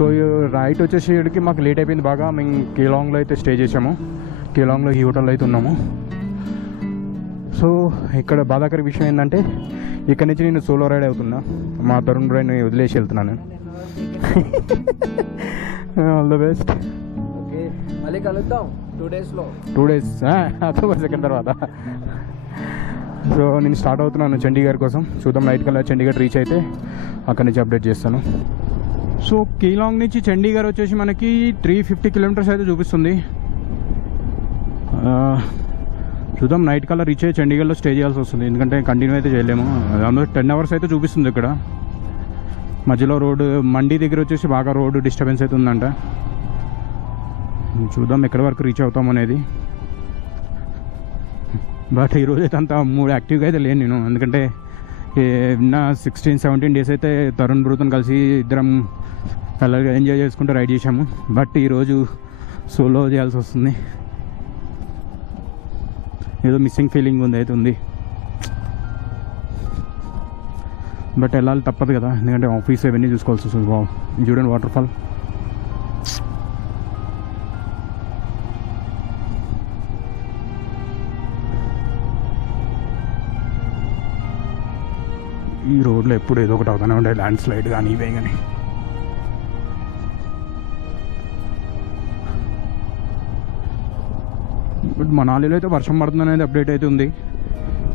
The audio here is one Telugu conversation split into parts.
సో రైట్ వచ్చేసేటికి మాకు లేట్ అయిపోయింది బాగా. మేము కేలాంగ్లో అయితే స్టే చేసాము. కేలాంగ్లో ఈ హోటల్లో అయితే ఉన్నాము. సో ఇక్కడ బాధాకర విషయం ఏంటంటే ఇక్కడ నుంచి నేను సోలో రైడ్ అవుతున్నా. మా తరుణ్ బ్రైని వదిలేసి వెళ్తున్నాను. All the best. ఓకే, మళ్ళీ కలుద్దాం 2 days అక్టోబర్ 2 తర్వాత. సో నేను స్టార్ట్ అవుతున్నాను చండీగఢ్ కోసం. చూద్దాం నైట్ కల్లా చండీగఢ్ రీచ్ అయితే అక్కడి నుంచి అప్డేట్ చేస్తాను. సో కేలాంగ్ నుంచి చండీగఢ్ వచ్చేసి మనకి 350 కిలోమీటర్స్ అయితే చూపిస్తుంది. చూద్దాం నైట్ కల్లా రీచ్ అయ్యి చండీగఢ్లో స్టే చేయాల్సి వస్తుంది, ఎందుకంటే కంటిన్యూ అయితే చేయలేము. అందులో 10 hours అయితే చూపిస్తుంది. ఇక్కడ మధ్యలో రోడ్డు మండీ దగ్గర వచ్చేసి బాగా రోడ్డు డిస్టర్బెన్స్ అయితే ఉందంట. చూద్దాం ఎక్కడి వరకు రీచ్ అవుతాం అనేది. బట్ ఈరోజు అయితే అంత మూడు యాక్టివ్గా అయితే లేను నేను, ఎందుకంటే నా 16-17 days అయితే తరుణ్ బ్రూతో కలిసి ఇద్దరం అలాగే ఎంజాయ్ చేసుకుంటూ రైడ్ చేసాము. బట్ ఈరోజు సోలో చేయాల్సి వస్తుంది. ఏదో మిస్సింగ్ ఫీలింగ్ ఉంది. బట్ వెళ్ళాలి తప్పదు కదా, ఎందుకంటే ఆఫీస్ అవన్నీ చూసుకోవాల్సి వస్తుంది. చూడండి వాటర్ ఫాల్. ఈ రోడ్లో ఎప్పుడు ఏదో ఒకటి అవుతూనే ఉంటాయి, ల్యాండ్ స్లైడ్ కానీ ఇవే కానీ. బట్ మనాలిలో అయితే వర్షం పడుతుంది అనేది అప్డేట్ అయితే ఉంది.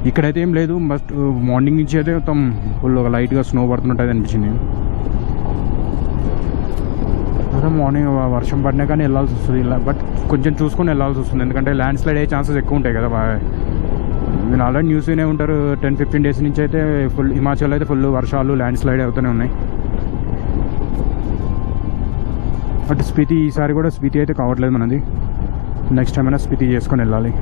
ఇక్కడైతే ఏం లేదు. బట్ మార్నింగ్ నుంచి అయితే మొత్తం ఫుల్ ఒక లైట్గా స్నో పడుతున్నట్టు అనిపించింది. అదే మార్నింగ్ వర్షం పడినా కానీ వెళ్ళాల్సి వస్తుంది ఇలా. బట్ కొంచెం చూసుకొని వెళ్ళాల్సి వస్తుంది, ఎందుకంటే ల్యాండ్ స్లైడ్ అయ్యే ఛాన్సెస్ ఎక్కువ ఉంటాయి కదా. మీరు ఆల్రెడీ న్యూస్ వినే ఉంటారు, 10-15 days నుంచి అయితే ఫుల్ హిమాచల్ అయితే ఫుల్ వర్షాలు ల్యాండ్ స్లైడ్ అవుతూనే ఉన్నాయి. బట్ స్పీతి ఈసారి కూడా స్పీతి అయితే కావట్లేదు మనది. నెక్స్ట్ టైం అయినా స్పీతి చేసుకొని వెళ్ళాలి.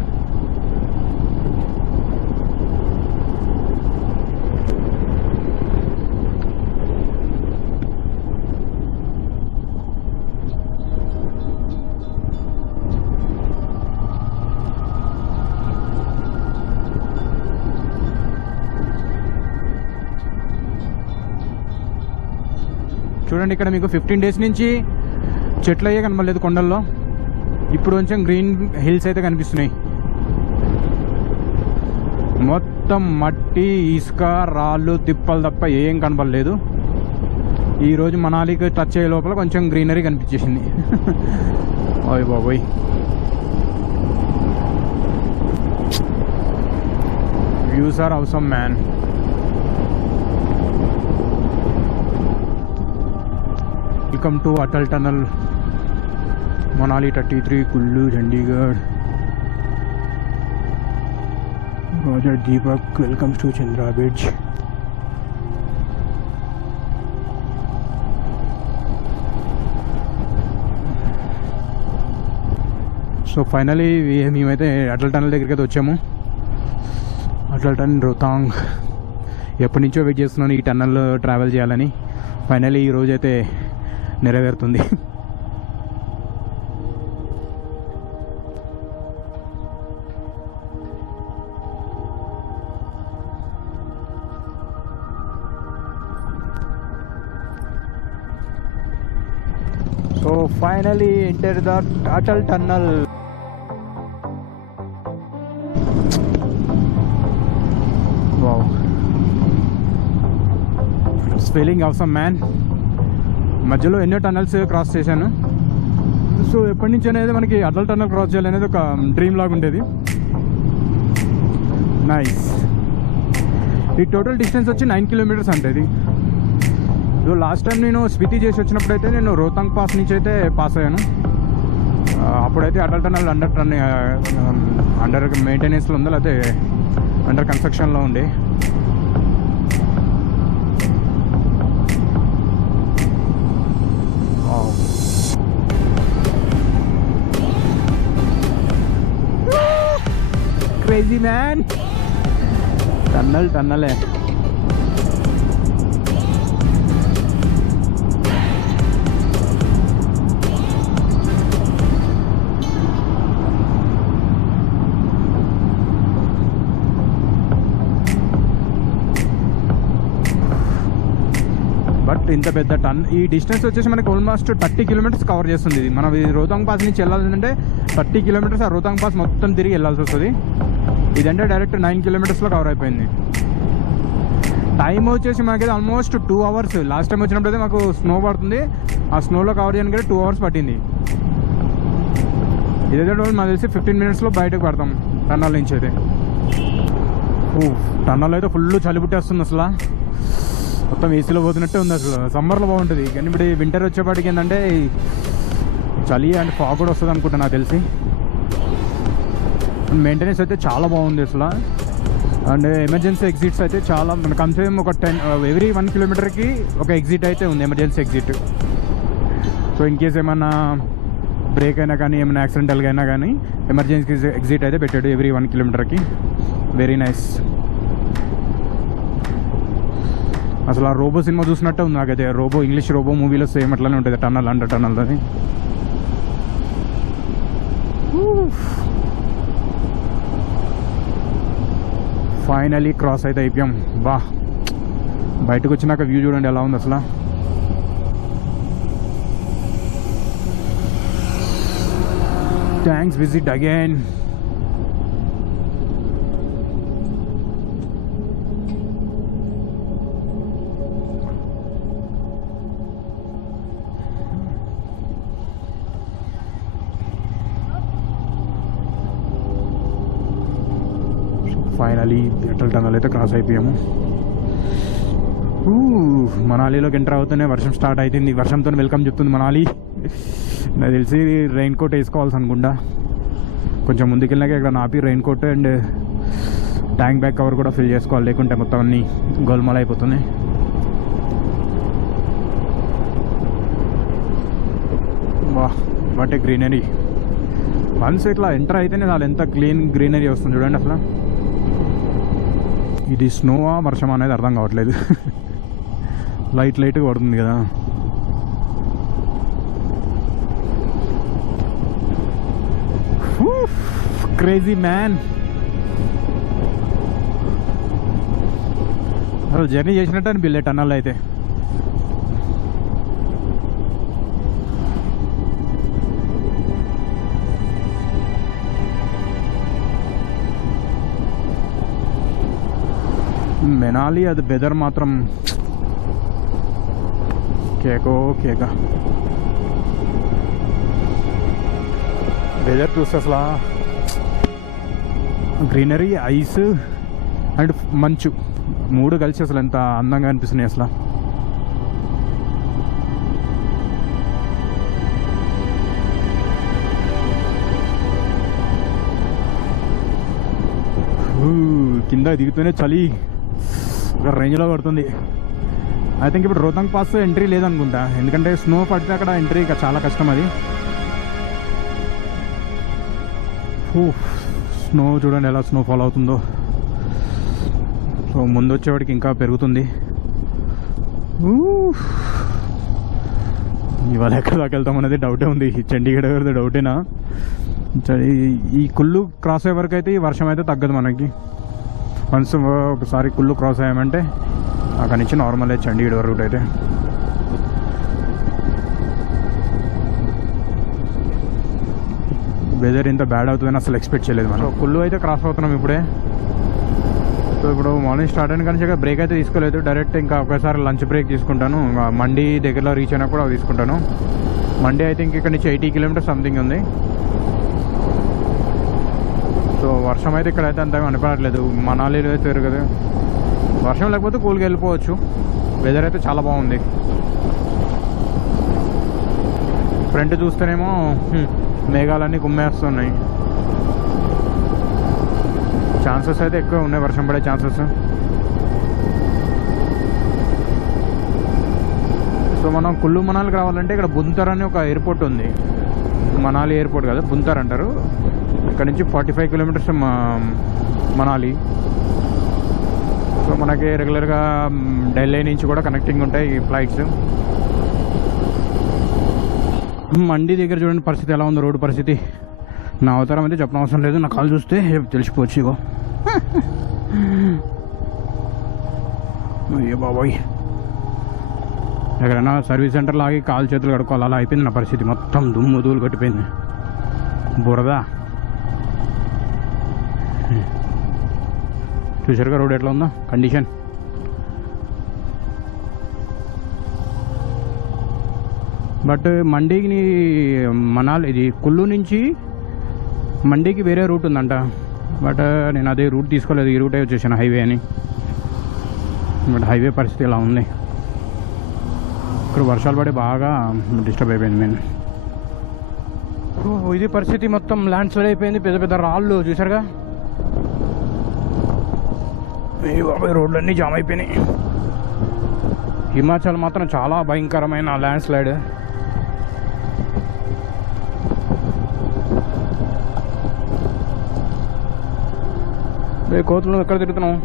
చూడండి ఇక్కడ మీకు 15 days నుంచి చెట్లు అయ్యే కనబడలేదు కొండల్లో. ఇప్పుడు కొంచెం గ్రీన్ హిల్స్ అయితే కనిపిస్తున్నాయి. మొత్తం మట్టి, ఇసుక, రాళ్ళు, తిప్పలు తప్ప ఏం కనబడలేదు. ఈరోజు మనాలికి టచ్ అయ్యే లోపల కొంచెం గ్రీనరీ కనిపించేసింది. ఓయ్ బాబోయ్, views are awesome man. Welcome to Atal tunnel, Manali 33, Kullu, Chandigarh. Roger Deepak welcomes to Chandra bridge. So finally మేమైతే అటల్ టనల్ దగ్గరికి అయితే వచ్చాము. అటల్ టనల్ రోహతాంగ్. ఎప్పటి నుంచో వెయిట్ చేస్తున్నాను ఈ టన్నల్ ట్రావెల్ చేయాలని. ఫైనలీ ఈరోజైతే నెరవేరుతుంది. So finally enter the Atal tunnel. Wow, it's feeling awesome man. మధ్యలో ఎన్నో టన్నల్స్ క్రాస్ చేశాను. సో ఎప్పటి నుంచి అనేది మనకి అటల్ టన్నల్ క్రాస్ చేయాలనేది ఒక డ్రీమ్ లాగా ఉండేది. నైస్. ఈ టోటల్ డిస్టెన్స్ వచ్చి 9 kilometers అంటే ఇది. సో లాస్ట్ టైం నేను స్పితి చేసి వచ్చినప్పుడు అయితే నేను రోహతాంగ్ పాస్ నుంచి అయితే పాస్ అయ్యాను. అప్పుడైతే అటల్ టన్నల్ అండర్ మెయింటెనెన్స్లో ఉందో లేకపోతే అండర్ కన్స్ట్రక్షన్లో ఉండే. Crazy man. టన్నలే. బట్ ఇంత పెద్ద ఈ డిస్టెన్స్ వచ్చేసి మనకి ఆల్మోస్ట్ 30 కిలోమీటర్స్ కవర్ చేస్తుంది ఇది. మనం ఈ రోహతాంగ్ పాస్ నుంచి వెళ్ళాలంటే 30 కిలోమీటర్స్ ఆ రోహతాంగ్ పాస్ మొత్తం తిరిగి వెళ్ళాల్సి వస్తుంది. ఇదంటే డైరెక్ట్ 9 కిలోమీటర్స్లో కవర్ అయిపోయింది. టైం వచ్చేసి మనకి ఆల్మోస్ట్ 2 అవర్స్. లాస్ట్ టైం వచ్చినప్పుడు అయితే మాకు స్నో పడుతుంది, ఆ స్నోలో కవర్ చేయడానికి 2 అవర్స్ పట్టింది. ఇదైతే మాకు తెలిసి 15 మినిట్స్లో బయటకు పడతాం టన్నల్ నుంచి అయితే. టన్నల్ అయితే ఫుల్ చలి పుట్టేస్తుంది అసలు, మొత్తం ఏసీలో పోతున్నట్టే ఉంది అసలు. సమ్మర్లో బాగుంటుంది కానీ ఇప్పుడు వింటర్ వచ్చేపాటికి ఏంటంటే చలి అండ్ ఫాగ్ కూడా వస్తుంది అనుకుంటా నాకు తెలిసి. మెయింటెనెన్స్ అయితే చాలా బాగుంది అసలు. అండ్ ఎమర్జెన్సీ ఎగ్జిట్స్ అయితే చాలా మన కమ్సేమ్ ఒక 10 ఎవ్రీ 1 కిలోమీటర్కి ఒక ఎగ్జిట్ అయితే ఉంది, emergency exit. So in case ఏమన్నా బ్రేక్ అయినా కానీ ఏమైనా యాక్సిడెంటల్గా అయినా కానీ ఎమర్జెన్సీ ఎగ్జిట్ అయితే పెట్టాడు ఎవ్రీ 1 కిలోమీటర్కి. Very nice. అసలు ఆ రోబో సినిమా చూసినట్టే ఉంది నాకైతే. రోబో ఇంగ్లీష్ రోబో మూవీలో సేమ్ అట్లానే ఉంటుంది, టన్నల్ అండర్ టన్నల్ అని. ఫైనలీ క్రాస్ అయితే అయిపోయాం. బా బయటకు వచ్చినాక వ్యూ చూడండి ఎలా ఉంది అసలు. Thanks, visit again. Finally Atal tunnel అయితే క్రాస్ అయిపోయాము. మనాలిలోకి ఎంటర్ అవుతూనే వర్షం స్టార్ట్ అవుతుంది. వర్షంతో వెల్కమ్ చెప్తుంది మనాలి. నాకు తెలిసి రెయిన్ కోట్ వేసుకోవాల్సి అనుకుంటా. కొంచెం ముందుకెళ్ళినాక ఇక్కడ నాపి raincoat and tank bag cover కూడా ఫిల్ చేసుకోవాలి, లేకుంటే మొత్తం అన్నీ గోల్మాల్ అయిపోతున్నాయి. వా వాట్ ఏ గ్రీనరీ. వన్స్ ఇట్లా ఎంటర్ అయితేనే చాలా ఎంత క్లీన్ గ్రీనరీ వస్తుంది చూడండి అసలు. ఇది స్నోవా వర్షం అనేది అర్థం కావట్లేదు. లైట్గా పడుతుంది కదా. Crazy man. అసలు జర్నీ చేసినట్టు అనిపిల్లే టన్నల్ అయితే. మెనాలి అది వెదర్ మాత్రం కేకో కేక. వెదర్ చూస్తే అసలు గ్రీనరీ, ఐస్ అండ్ మంచు 3 కలిసి అసలు ఎంత అందంగా అనిపిస్తున్నాయి అసలు. కింద దిగుతూనే చలి రేంజ్లో పడుతుంది. ఐ థింక్ ఇప్పుడు రోహతాంగ్ పాస్ ఎంట్రీ లేదనుకుంటా, ఎందుకంటే స్నో పడితే అక్కడ ఎంట్రీ చాలా కష్టం అది. స్నో చూడండి ఎలా స్నో ఫాల్ అవుతుందో. సో ముందు వచ్చేవాడికి ఇంకా పెరుగుతుంది. ఇవాళ ఎక్కడ దాకా వెళ్తాం అనేది డౌటే ఉంది. చండీగఢ్ గారిది డౌటేనా. ఈ కుల్లు క్రాస్ అయ్యే వరకు అయితే ఈ వర్షం అయితే తగ్గదు మనకి. వన్స్ ఒకసారి కుల్లు క్రాస్ అయ్యామంటే అక్కడి నుంచి నార్మల్ అయితే చండీగఢ్ వరకు అయితే. వెదర్ ఇంత బ్యాడ్ అవుతుందని అసలు ఎక్స్పెక్ట్ చేయలేదు మనం. కుల్లు అయితే క్రాస్ అవుతున్నాం ఇప్పుడే. సో ఇప్పుడు మార్నింగ్ స్టార్ట్ అయిన కానీ బ్రేక్ అయితే తీసుకోలేదు, డైరెక్ట్ ఇంకా ఒకసారి లంచ్ బ్రేక్ తీసుకుంటాను. మండి దగ్గరలో రీచ్ అయినా కూడా తీసుకుంటాను. మండి అయితే ఇంక ఇక్కడ నుంచి 80 కిలోమీటర్స్ సంథింగ్ ఉంది. సో వర్షం అయితే ఇక్కడైతే అంతగా అనిపడట్లేదు. మనాలిలో అయితే కదా వర్షం లేకపోతే కూల్గా వెళ్ళిపోవచ్చు. వెదర్ అయితే చాలా బాగుంది. ఫ్రంట్ చూస్తేనేమో మేఘాలన్నీ కుమ్మేస్తున్నాయి. ఛాన్సెస్ అయితే ఎక్కువ ఉన్నాయి వర్షం పడే ఛాన్సెస్. సో మనం కుల్లు మనాలికి రావాలంటే ఇక్కడ బుంతర్ అని ఒక ఎయిర్పోర్ట్ ఉంది. మనాలి ఎయిర్పోర్ట్ కాదు, బుంతర్ అంటారు. ఇక్కడ నుంచి 45 కిలోమీటర్స్ మనాలి. సో మనకి రెగ్యులర్గా ఢిల్లీ నుంచి కూడా కనెక్టింగ్ ఉంటాయి ఈ ఫ్లైట్స్. మండి దగ్గర చూడండి పరిస్థితి ఎలా ఉందో, రోడ్డు పరిస్థితి. నా అవతారం అయితే చెప్పనవసరం లేదు, నా కాలు చూస్తే తెలిసిపోవచ్చు. ఇగో ఏ బాబాయ్ ఎక్కడైనా సర్వీస్ సెంటర్లో ఆగి కాలు చేతులు కడుక్కోవాలి, అలా అయిపోయింది నా పరిస్థితి. మొత్తం దుమ్ము ధూళి కట్టిపోయింది, బురద. చూసారుగా రోడ్ ఎట్లా ఉందో కండిషన్. బట్ మండీకి మనాలి ఇది కుల్లు నుంచి మండీకి వేరే రూట్ ఉందంట. బట్ నేను అదే రూట్ తీసుకోలేదు, ఈ రూటే వచ్చేసాను హైవే అని. బట్ హైవే పరిస్థితి ఇలా ఉంది. ఇక్కడ వర్షాలు పడి బాగా డిస్టర్బ్ అయిపోయింది నేను. ఇది పరిస్థితి, మొత్తం ల్యాండ్ స్లైడ్ అయిపోయింది. పెద్ద పెద్ద రాళ్ళు చూసారుగా, రోడ్లన్నీ జామ్ అయిపోయినాయి. హిమాచల్ మాత్రం చాలా భయంకరమైన ల్యాండ్ స్లైడ్. కోతులు ఎక్కడ తిరుగుతున్నావు?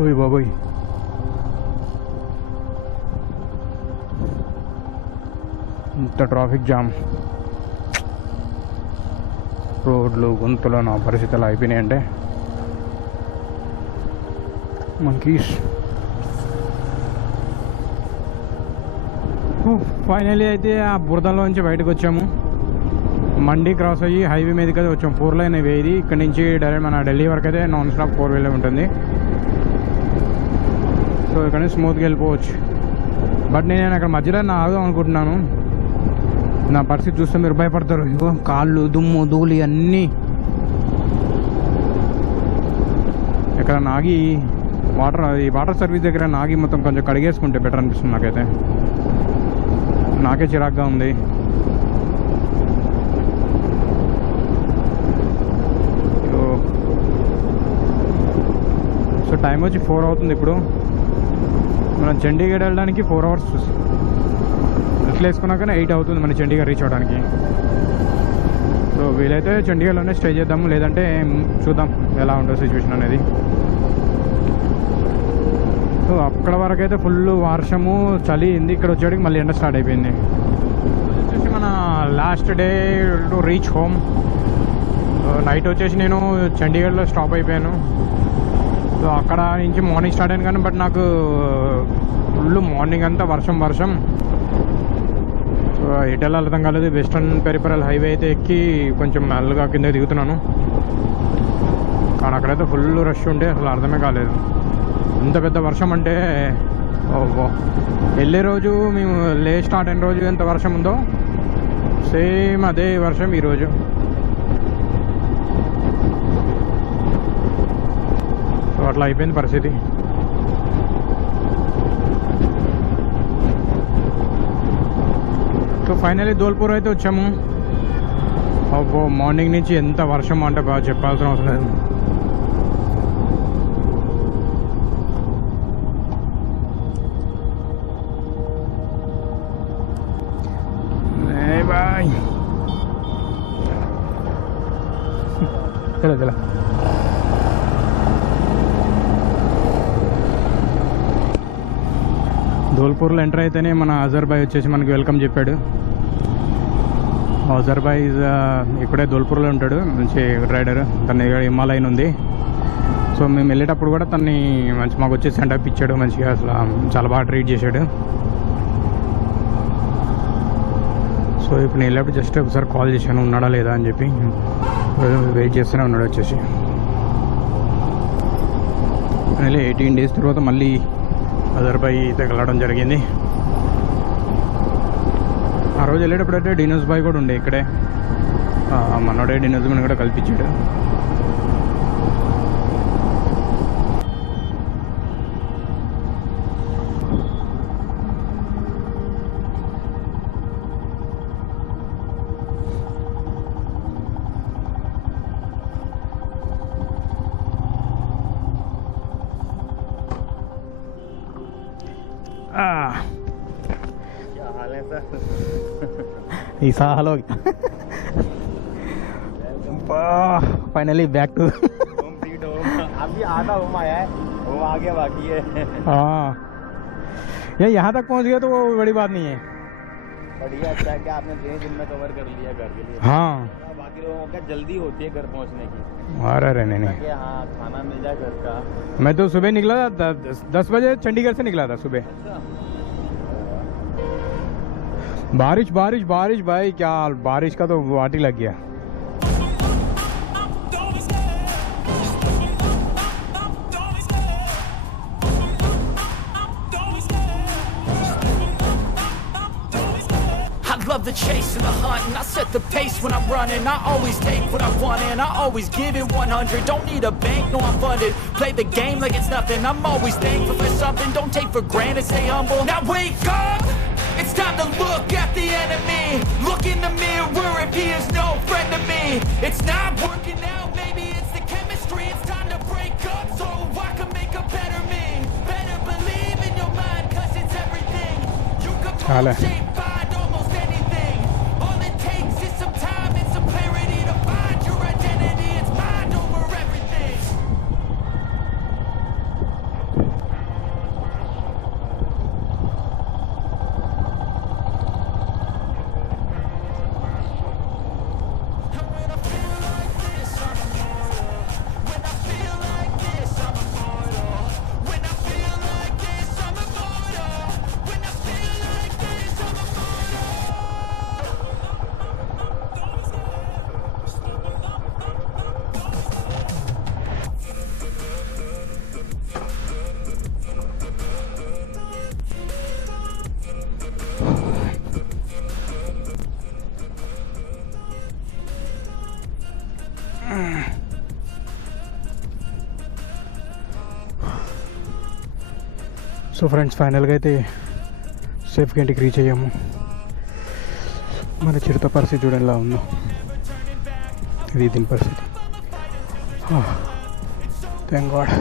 ఓయ్ బాబోయ్, ఇంత ట్రాఫిక్ జామ్, రోడ్లు గుంతలు, నా పరిస్థితులు అయిపోయినాయి. అంటే మంకీస్. ఫైనలీ అయితే ఆ బురదలోంచి బయటకు వచ్చాము. మండీ క్రాస్ అయ్యి హైవే మీదకి అయితే వచ్చాము. 4 లైన్ హైవే ఇది. ఇక్కడ నుంచి డైరెక్ట్ మన ఢిల్లీ వరకు అయితే నాన్ స్టాప్ 4 వేలే ఉంటుంది. సో ఇక్కడ నుంచి స్మూత్గా వెళ్ళిపోవచ్చు. బట్ నేను అక్కడ మధ్యలో ఆగుదాం అనుకుంటున్నాను. నా పరిస్థితి చూస్తే మీరు భయపడతారు. ఇగో కాళ్ళు, దుమ్ము, ధూళి అన్నీ. ఇక్కడ నాగి వాటర్ సర్వీస్ దగ్గర నాగి మొత్తం కొంచెం కడిగేసుకుంటే బెటర్ అనిపిస్తుంది నాకైతే. నాకే చిరాగ్గా ఉంది. సో టైం వచ్చి 4 అవుతుంది ఇప్పుడు. మనం చండీగఢ్ వెళ్ళడానికి 4 అవర్స్ ఇట్లా వేసుకున్నాకనే 8 అవుతుంది మన చండీగఢ్ రీచ్ అవ్వడానికి. సో వీలైతే చండీగఢ్లోనే స్టే చేద్దాము, లేదంటే చూద్దాం ఎలా ఉంటుందో సిచ్యువేషన్ అనేది. సో అక్కడ వరకు అయితే ఫుల్ వర్షము, చలి ఉంది. ఇక్కడ వచ్చేటికి మళ్ళీ ఎండ స్టార్ట్ అయిపోయింది. వచ్చేసి మన last day to reach home. Night వచ్చేసి నేను చండీగఢ్లో స్టాప్ అయిపోయాను. సో అక్కడ నుంచి మార్నింగ్ స్టార్ట్ అయ్యాను కానీ, బట్ నాకు ఫుల్ మార్నింగ్ అంతా వర్షం. సో ఎటు వెళ్ళాలి అర్థం కాలేదు. వెస్టర్న్ పెరిఫరల్ హైవే అయితే ఎక్కి కొంచెం మెల్లగా కింద దిగుతున్నాను. కానీ అక్కడైతే ఫుల్ రష్ ఉంటే అసలు అర్థమే కాలేదు. ఇంత పెద్ద వర్షం అంటే వెళ్ళే రోజు మేము స్టార్ట్ అయిన రోజు ఎంత వర్షం ఉందో సేమ్ అదే వర్షం ఈరోజు. సో అట్లా అయిపోయింది పరిస్థితి. సో ఫైనలీ ధోల్పూర్ అయితే వచ్చాము. మార్నింగ్ నుంచి ఎంత వర్షం అంటే బాగా చెప్పాల్సిన అవసరం లేదు. బాయ్ చలో ధోల్పూర్లో ఎంటర్ అయితేనే మన అజర్ భాయ్ వచ్చేసి మనకి వెల్కమ్ చెప్పాడు. అజర్ భాయ్ ఇక్కడే ధోల్పూర్లో ఉంటాడు, మంచి రైడర్. తన హిమాలయన్ ఉంది. సో మేము వెళ్ళేటప్పుడు కూడా తన్ని మాకు వచ్చి సెంటప్ ఇచ్చాడు మంచిగా. అసలు చాలా బాగా ట్రీట్ చేశాడు. సో ఇప్పుడు నేను వెళ్ళేప్పుడు జస్ట్ ఒకసారి కాల్ చేశాను ఉన్నాడా లేదా అని చెప్పి. వెయిట్ చేస్తూనే ఉన్నాడు వచ్చేసి. మళ్ళీ 18 days తర్వాత మళ్ళీ అజర్ భాయ్ వెళ్ళడం జరిగింది. ఆ రోజు వెళ్ళేటప్పుడు అయితే డినోస్ భాయ్ కూడా ఉండే ఇక్కడే. మనోడే డినోస్ మన కూడా కల్పించాడు. क्या हाल है सर? ईसा hello finally back to home sweet home. अभी आधा होम आया है, होम आ गया, बाकी है. हाँ ये यहाँ तक पहुँच गया तो वो बड़ी बात नहीं है. बढ़िया अच्छा है कि आपने 3 दिन में कवर कर लिया घर के लिए। हाँ बाकी लोगों को क्या जल्दी होती है घर पहुंचने की, अरे नहीं नहीं, ताकि हाँ खाना मिल जाए घर का। मैं तो सुबह निकला था 10 बजे चंडीगढ़ से निकला था सुबह। अच्छा बारिश बारिश बारिश भाई, क्या बारिश का तो वाटी लग गया। I love the chase and the hunt, and I set the pace when I'm running. I always take what I want and I always give it 100. Don't need a bank, no I'm funded. Play the game like it's nothing. I'm always thankful for something. Don't take for granted, stay humble. Now wake up, it's time to look at the enemy. Look in the mirror if he is no friend to me. It's not working out, maybe it's the chemistry. It's time to break up so I can make a better me. Better believe in your mind, cause it's everything. You can Hala. go shape by almost anything. All it takes is some time and some clarity to find your identity. It's mind over everything. And when I feel like this, I'm immortal. When I feel like this, I'm immortal. When I feel like this, I'm immortal. When I feel like this, I'm so friends ఫైనల్గా అయితే సేఫ్గా ఇంటికి రీచ్ అయ్యాము. మన చిరుత పరిస్థితి చూడండి ఎలా ఉందో, ఇది దీని పరిస్థితి. Thank God.